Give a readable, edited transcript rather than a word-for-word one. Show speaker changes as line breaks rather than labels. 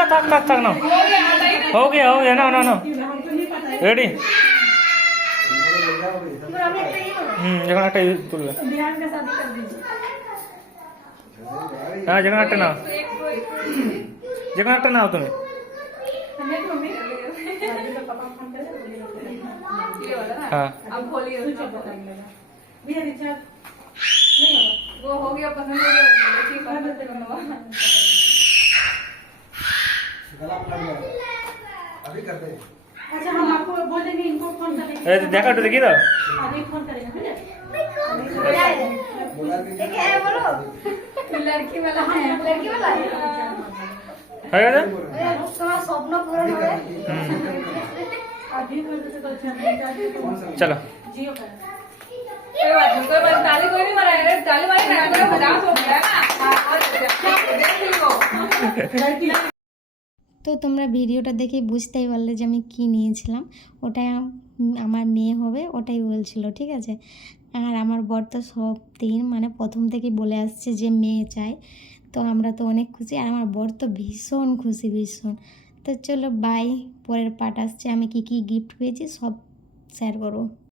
थक ना हो गया ना ना ना रेडी जगह आटे तुल हाँ जगह आटे ना तुम्हें हाँ
वो हो गया पसंद हो गया
अभी करते हैं।
अच्छा हम आपको बोल देंगे इनको फोन करेंगे
अरे देखा तो देखी तो
अभी फोन करेंगे ठीक है
बोलो लड़की वाला है लड़की वाला है
है क्या
তোমার স্বপ্ন পূরণ হবে
अभी बोल देते तो
चलो
जियो का
कोई बात नहीं ताली कोई नहीं मारा ताली मारी ना तो मजाक हो गया ना
তো তোমরা ভিডিওটা দেখে বুঝতেই পারলে যে আমি কি নিয়েছিলাম। ওটাই আমার মেয়ে হবে ওটাই বলছিল, ঠিক আছে। আর আমার বর তো সব দিন মানে প্রথম থেকেই বলে আসছে যে মেয়ে চাই, তো আমরা তো অনেক খুশি। আর আমার বর তো ভীষণ খুশি ভীষণ। তো চলো বাই, পরের পার্ট আসছে, আমি কি কি গিফট পেয়েছি সব শেয়ার করবো।